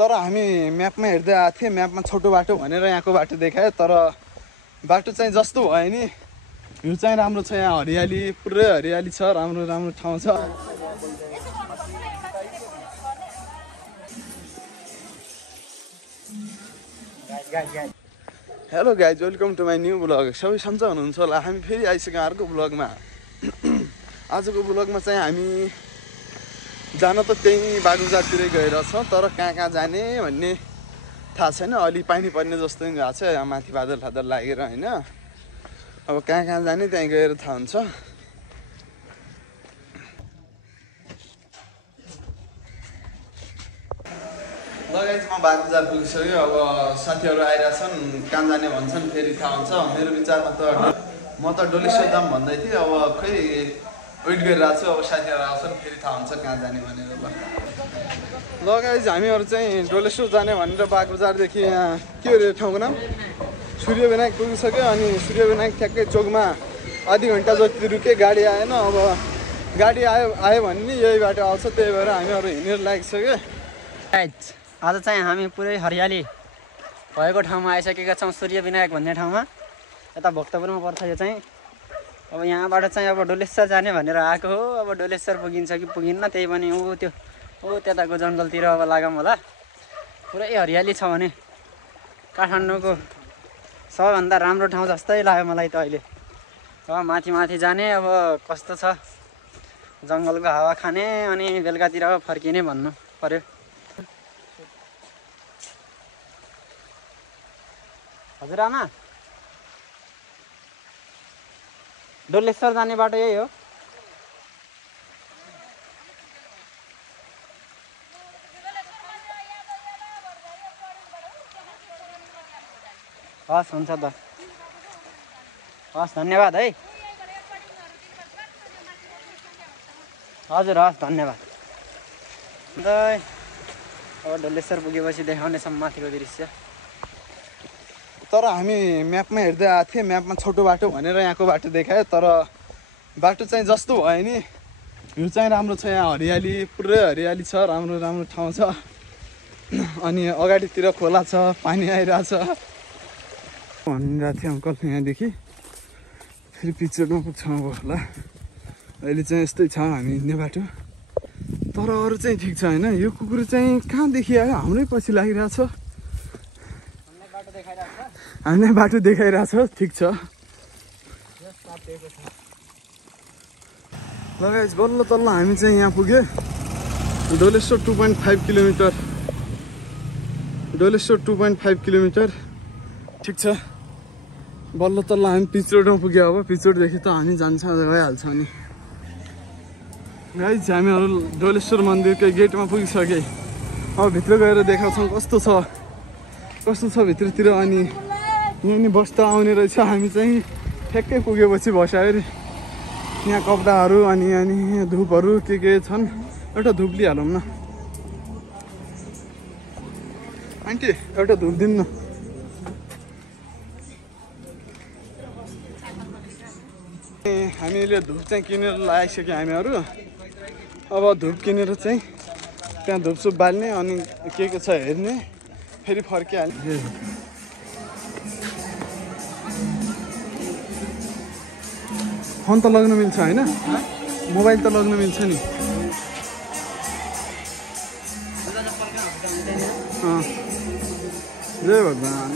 तर हामी म्यापमा हेर्दै आएको थियौँ, म्यापमा छोटो बाटो भनेर यहाँको बाटो देखायो, तर बाटो चाहिँ जस्तो भयो नि भ्यू चाहिँ राम्रो छ। यहाँ हरियाली पुरै हरियाली छ, राम्रो राम्रो ठाउँ छ। Hello guys, welcome to my new blog. सबै सन्चै हुनुहुन्छ होला। हामी फेरि आइसक्यौँ अर्को ब्लगमा। आजको ब्लगमा चाहिँ हामी जान त त्यही बागुजारतिरै गएर छौँ, तर कहाँ कहाँ जाने भन्ने थाहा छैन। अलि पानी पर्ने जस्तो पनि भएको छ यहाँ माथि बादल फादल लागेर होइन। अब कहाँ कहाँ जाने त्यहीँ गएर थाहा हुन्छ। लगाइज म बागुजार पुगिसक्यो। अब साथीहरू आइरहेछन्, कहाँ जाने भन्छन् फेरि थाहा हुन्छ। मेरो विचारमा त म त डोलेश्वर जाम भन्दै थिएँ। अब खै वेट गरिरहेको छु, अब साथीहरू आउँछन् फेरि थाहा हुन्छ कहाँ जाने भनेर। ल गाइज हामीहरू चाहिँ डोलेश्वर जाने भनेर बागबजारदेखि यहाँ के अरे ठाउँको नाम सूर्य विनायक पुगिसक्यो। अनि सूर्य विनायक ठ्याक्कै चोकमा आधी घन्टा जति रुके, गाडी आएन। अब गाडी आयो भने नि यही बाटो आउँछ, त्यही भएर हामीहरू हिँडेर लागिसक्यो। आज चाहिँ हामी पुरै हरियाली भएको ठाउँमा आइसकेका छौँ, सूर्य विनायक भन्ने ठाउँमा। यता भक्तपुरमा पर्छ यो चाहिँ। अब यहाँबाट चाहिँ अब डोलेश्वर जाने भनेर आएको हो। अब डोलेश्वर पुगिन्छ कि पुगिन्न त्यही पनि त्यताको जङ्गलतिर अब लागौँ होला। पुरै हरियाली छ भने काठमाडौँको सबभन्दा राम्रो ठाउँ जस्तै लाग्यो मलाई त अहिले। अब माथि माथि जाने, अब कस्तो छ जङ्गलको हावा खाने, अनि बेलुकातिर फर्किने भन्नु पर्यो। हजुर आमा, डोलेश्वर जाने बाटो यही हो? हस् हुन्छ त, हस् धन्यवाद है। हजुर हस् धन्यवाद। अन्त अब डोलेश्वर पुगेपछि देखाउनेछौँ माथिको दृश्य। तर हामी म्यापमा हेर्दै आएको थियौँ, म्यापमा छोटो बाटो भनेर यहाँको बाटो देखायो, तर बाटो चाहिँ जस्तो भयो नि भ्यू चाहिँ राम्रो छ। यहाँ हरियाली पुरै हरियाली छ, राम्रो राम्रो ठाउँ छ। अनि अगाडितिर खोला छ, पानी आइरहेछ भनिरहेको थियो अङ्कल। यहाँदेखि फेरि पिक्चरमा पुग्छौँ अब होला। अहिले चाहिँ यस्तै छ हामी हिँड्ने बाटो। तर अरू चाहिँ ठिक छ होइन। यो कुकुर चाहिँ कहाँदेखि आयो, हाम्रै पछि लागिरहेछ। हामीलाई बाटो देखाइरहेछ, ठिक छ। लगाइज बल्ल तल्ल हामी चाहिँ यहाँ पुग्यो। डोलेश्वर 2.5 किलोमिटर, डोलेश्वर 2.5 किलोमिटर ठिक छ। बल्ल तल्ल हामी पिच रोडमा पुग्यो। अब पिच रोडदेखि त हामी जान्छ गइहाल्छ। अनि गाइज हामीहरू डोलेश्वर मन्दिरकै गेटमा पुगिसके। अब भित्र गएर देखाउँछौँ कस्तो छ भित्रतिर। अनि यहाँ नि बस त आउने रहेछ। हामी चाहिँ ठ्याक्कै पुगेपछि बस आयो। यहाँ कपडाहरू अनि यहाँ धुपहरू के छन्। एउटा धुप लिइहालौँ न आन्टी, एउटा धुप दिनु न। हामीले धुप चाहिँ किनेर लगाइसक्यो हामीहरू। अब धुप किनेर चाहिँ त्यहाँ धुपसुप बाल्ने, अनि के छ हेर्ने, फेरि फर्किहाल्ने। फोन त लग्न मिल्छ होइन, मोबाइल त लग्न मिल्छ नि। जय भगवान्।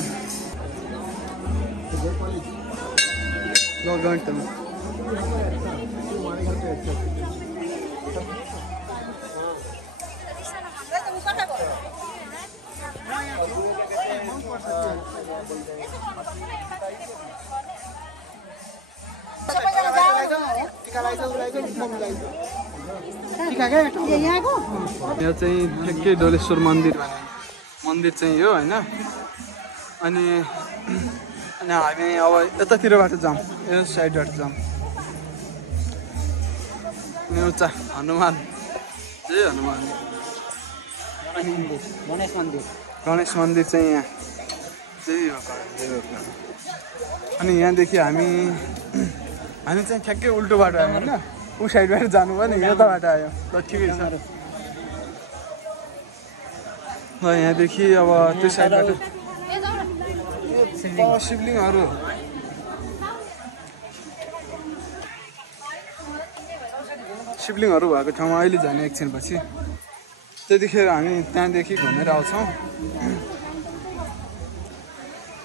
यहाँ चाहिँ ठ्याक्कै डोलेश्वर मन्दिर चाहिँ हो होइन। अनि हामी अब यतातिरबाट जाऊँ, यो साइडबाट जाऊँ। एउटा हनुमान, जय हनुमान। गणेश मन्दिर चाहिँ यहाँ, जय भगवान्। अनि यहाँदेखि हामी चाहिँ ठ्याक्कै उल्टो बाटो आयो होइन। ऊ साइडबाट जानु भयो नि, यता बाटो आयो। ल ठिकै छ। ल यहाँदेखि अब त्यो साइडबाट शिवलिङ्गहरू भएको ठाउँमा अहिले जाने एकछिनपछि त्यतिखेर हामी त्यहाँदेखि घुमेर आउँछौँ।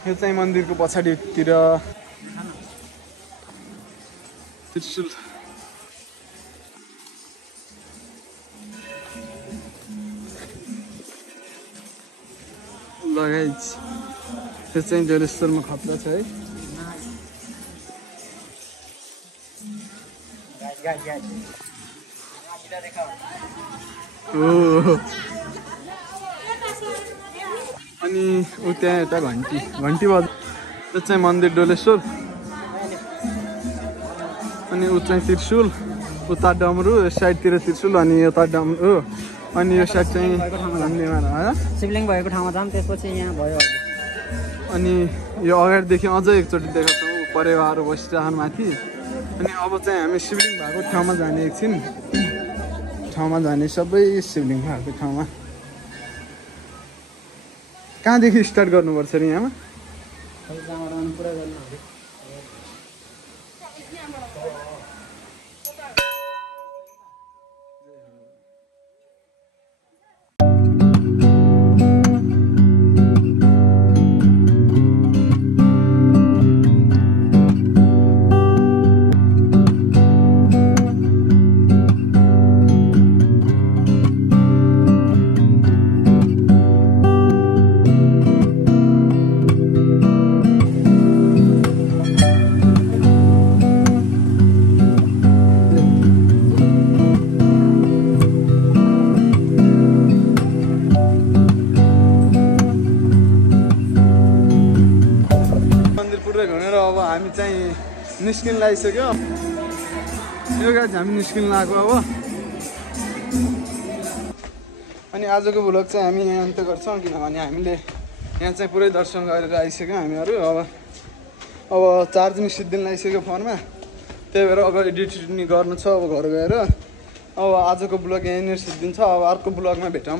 यो चाहिँ मन्दिरको पछाडितिर त्रिशूल लगाइज त्यो चाहिँ जलेश्वरमा खतरा छ है। अनि ऊ त्यहाँ एउटा घन्टी बज त्यो चाहिँ मन्दिर डोलेश्वर। अनि ऊ चाहिँ त्रिशूल, उता डमरू, यो साइडतिर त्रिशूल, अनि यता डमरू, अनि यो साइड चाहिँ शिवलिङ्ग भएको ठाउँमा जाऊँ, त्यसपछि यहाँ भयो। अनि यो अगाडिदेखि अझै एकचोटि देखाउँछौँ परेवाहरू बसिरहनु माथि। अनि अब चाहिँ हामी शिवलिङ्ग भएको ठाउँमा जाने एकछिन सबै शिवलिङ्ग भएको ठाउँमा। कहाँदेखि स्टार्ट गर्नुपर्छ नि यहाँमा? हामी चाहिँ निस्किन लागिसक्यो। यो गाडी हामी निस्किन लागेको अब। अनि आजको भ्लग चाहिँ हामी यहाँ अन्त्य गर्छौँ, किनभने हामीले यहाँ चाहिँ पुरै दर्शन गरेर आइसक्यौँ हामीहरू। अब चार्ज नि सिद्धिन लागिसक्यो फोनमा, त्यही भएर अब एडिट गर्नु छ अब घर गएर। अब आजको भ्लग यहीँनिर सिद्धिन्छ। अब अर्को भ्लगमा भेटौँ।